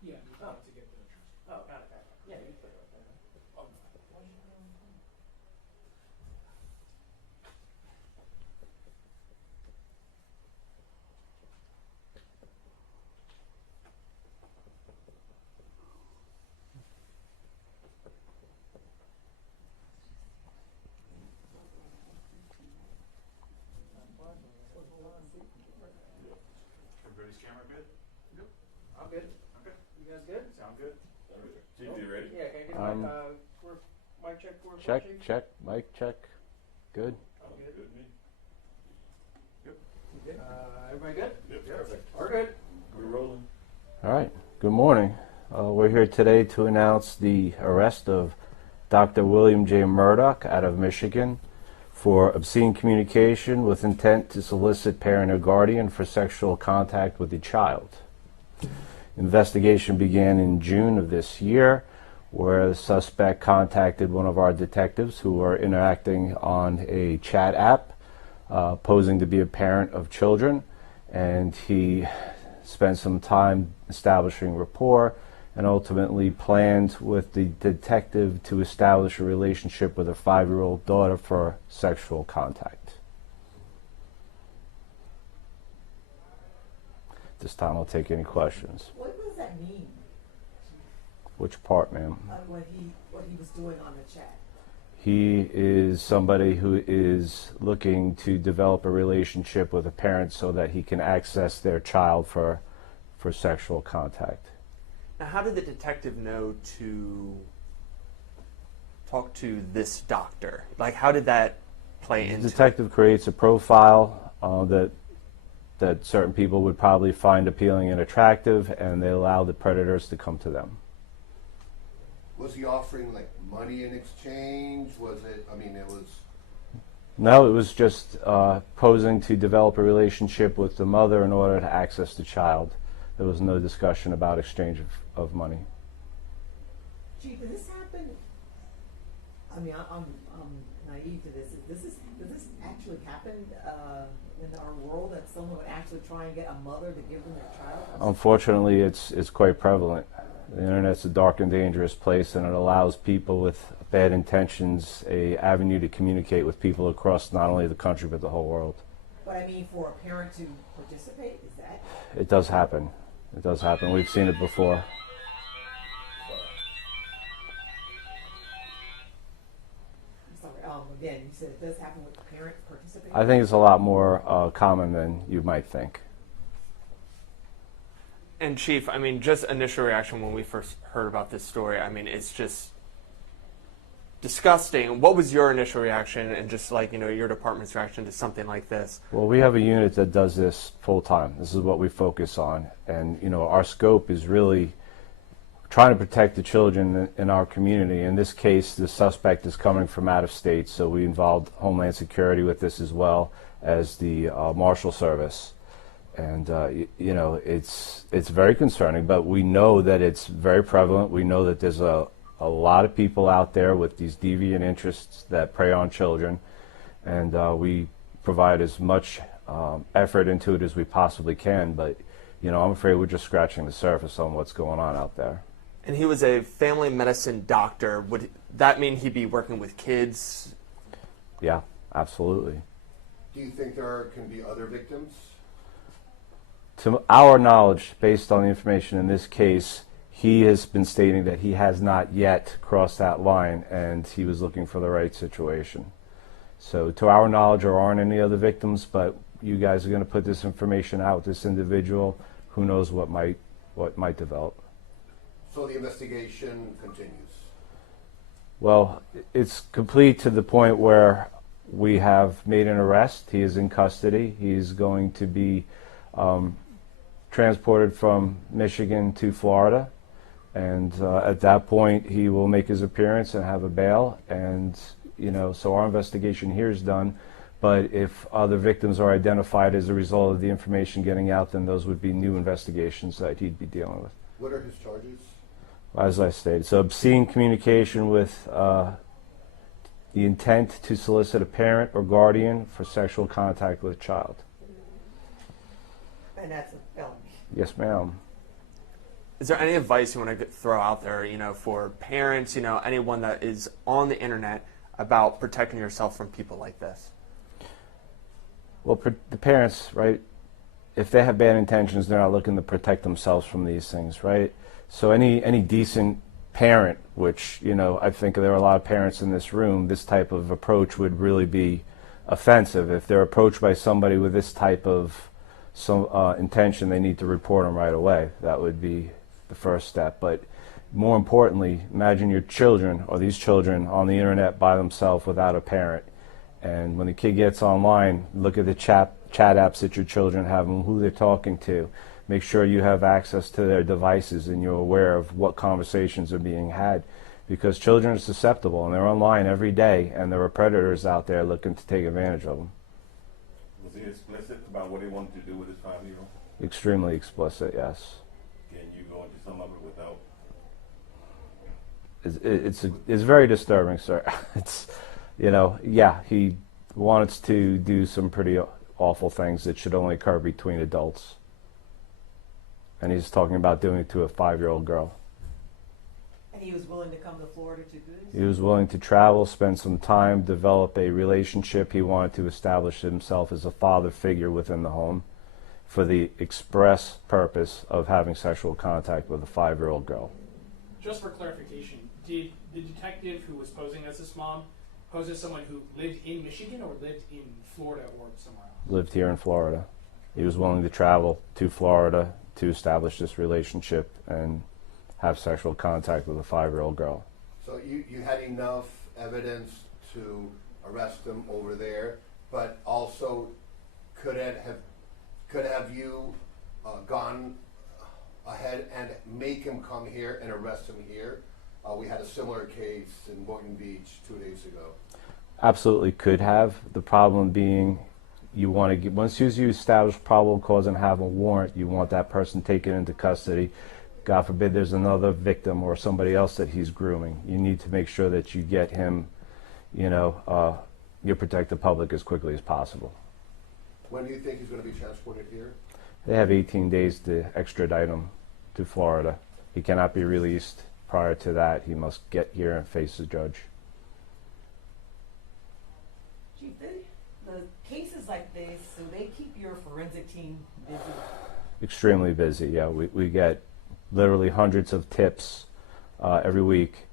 Yeah, you have to get the transcript. Oh, got it. Yeah, you can put it right there. Oh, Everybody's camera good? I'm good. Okay. You guys good? Sound good? TV ready? Yeah, can you get mic check for Check, Chief? check, mic check. Good. I'm good. Good, me. You good? Everybody good? Yep, perfect. We're good. We're rolling. All right. Good morning. We're here today to announce the arrest of Dr. William J. Murdoch out of Michigan for obscene communication with intent to solicit parent or guardian for sexual contact with a child. Investigation began in June of this year, where the suspect contacted one of our detectives who were interacting on a chat app, posing to be a parent of children, and he spent some time establishing rapport and ultimately planned with the detective to establish a relationship with a 5-year-old daughter for sexual contact. This time I'll take any questions. What does that mean? Which part, ma'am? What he was doing on the chat? He is somebody who is looking to develop a relationship with a parent so that he can access their child for sexual contact. Now, how did the detective know to talk to this doctor? Like, how did that play into The detective creates a profile that certain people would probably find appealing and attractive, and they allow the predators to come to them. Was he offering like money in exchange? Was it, I mean, it was... No, it was just posing to develop a relationship with the mother in order to access the child. There was no discussion about exchange of money. Chief, did this happen? I mean, I'm naive to this. Does this actually happen in our world, that someone would actually try and get a mother to give them their child? Unfortunately, it's quite prevalent. The internet's a dark and dangerous place, and it allows people with bad intentions a avenue to communicate with people across not only the country but the whole world. But I mean, for a parent to participate, is that? It does happen. It does happen. We've seen it before. I'm sorry. Again, you said it does happen with parents participating. I think it's a lot more common than you might think. And Chief, I mean, just initial reaction when we first heard about this story, I mean, it's just disgusting. What was your initial reaction, and just like, you know, your department's reaction to something like this? Well, we have a unit that does this full time. This is what we focus on. And, you know, our scope is really trying to protect the children in our community. In this case, the suspect is coming from out of state, so we involved Homeland Security with this as well as the Marshal Service. And, you know, it's very concerning, but we know that it's very prevalent. We know that there's a lot of people out there with these deviant interests that prey on children, and we provide as much effort into it as we possibly can. But, you know, I'm afraid we're just scratching the surface on what's going on out there. And he was a family medicine doctor. Would that mean he'd be working with kids? Yeah, absolutely. Do you think there can be other victims? To our knowledge, based on the information in this case, he has been stating that he has not yet crossed that line, and he was looking for the right situation. So to our knowledge, there aren't any other victims, but you guys are going to put this information out, this individual. Who knows what might develop. So the investigation continues. Well, it's complete to the point where we have made an arrest. He is in custody. He's going to be transported from Michigan to Florida, and at that point he will make his appearance and have a bail. And, you know, so our investigation here is done, but if other victims are identified as a result of the information getting out, then those would be new investigations that he'd be dealing with. What are his charges? As I stated, so obscene communication with the intent to solicit a parent or guardian for sexual contact with a child. And that's a felony. Yes, ma'am. Is there any advice you want to throw out there, for parents, anyone that is on the internet about protecting yourself from people like this? Well, the parents, right, if they have bad intentions, they're not looking to protect themselves from these things, right? So any decent parent, which, I think there are a lot of parents in this room, this type of approach would really be offensive. If they're approached by somebody with this type of intention, they need to report them right away. That would be the first step. But more importantly, imagine your children or these children on the internet by themselves without a parent. And when the kid gets online, look at the chat apps that your children have and who they're talking to. Make sure you have access to their devices and you're aware of what conversations are being had, because children are susceptible and they're online every day and there are predators out there looking to take advantage of them. Was he explicit about what he wanted to do with his 5-year-old? Extremely explicit, yes. Can you go into some of it without? It's very disturbing, sir. He wants to do some pretty awful things that should only occur between adults. And he's talking about doing it to a 5-year-old girl. And he was willing to come to Florida to do this? He was willing to travel, spend some time, develop a relationship. He wanted to establish himself as a father figure within the home for the express purpose of having sexual contact with a 5-year-old girl. Just for clarification, did the detective who was posing as this mom pose as someone who lived in Michigan or lived in Florida or somewhere else? Lived here in Florida. He was willing to travel to Florida to establish this relationship and have sexual contact with a 5-year-old girl. So you had enough evidence to arrest him over there, but also could have you gone ahead and make him come here and arrest him here? We had a similar case in Boynton Beach 2 days ago. Absolutely could have. The problem being, you want to get, once you establish probable cause and have a warrant, you want that person taken into custody. God forbid there's another victim or somebody else that he's grooming. You need to make sure that you get him, you protect the public as quickly as possible. When do you think he's going to be transported here? They have 18 days to extradite him to Florida. He cannot be released. Prior to that, he must get here and face the judge. Chief, the cases like this, so they keep your forensic team busy? Extremely busy, yeah. We get literally hundreds of tips every week,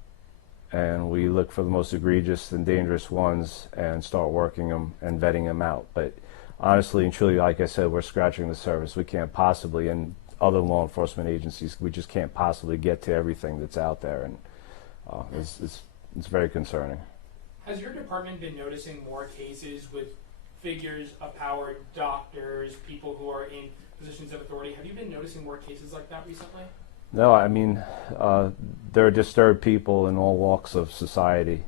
and we look for the most egregious and dangerous ones and start working them and vetting them out. But honestly and truly, like I said, we're scratching the surface. We can't possibly, and other law enforcement agencies, we just can't possibly get to everything that's out there, and it's very concerning. Has your department been noticing more cases with figures of power, doctors, people who are in positions of authority? Have you been noticing more cases like that recently? No, I mean, there are disturbed people in all walks of society,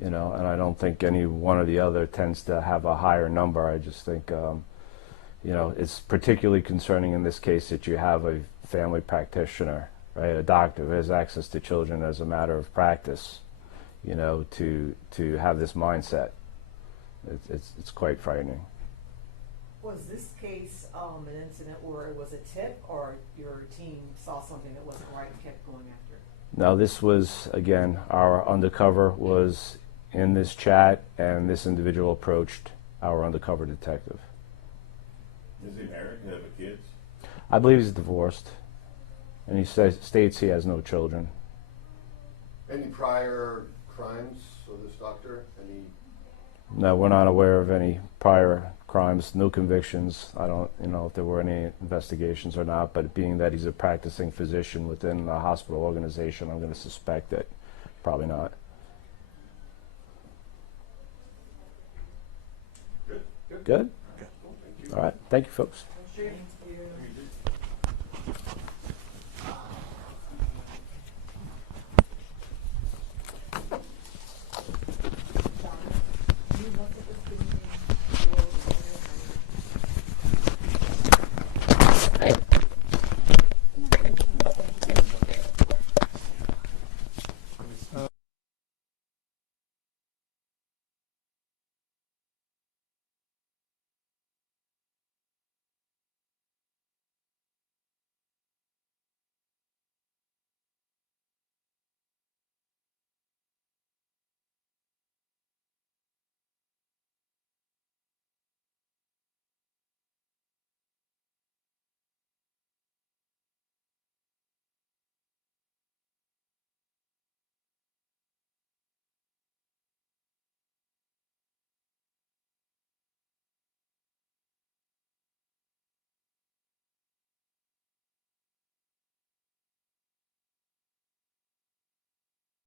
and I don't think any one or the other tends to have a higher number. I just think, it's particularly concerning in this case that you have a family practitioner, right, a doctor who has access to children as a matter of practice, to have this mindset. It's quite frightening. Was this case an incident where it was a tip, or your team saw something that wasn't right and kept going after it? No, this was, again, our undercover was in this chat, and this individual approached our undercover detective. Is he married? Have kids? I believe he's divorced, and he states he has no children. Any prior crimes of this doctor? Any? No, we're not aware of any prior crimes, no convictions. I don't, if there were any investigations or not, but being that he's a practicing physician within a hospital organization, I'm going to suspect that probably not. Good. Good? Thank you. All right. Thank you, folks. Shooting.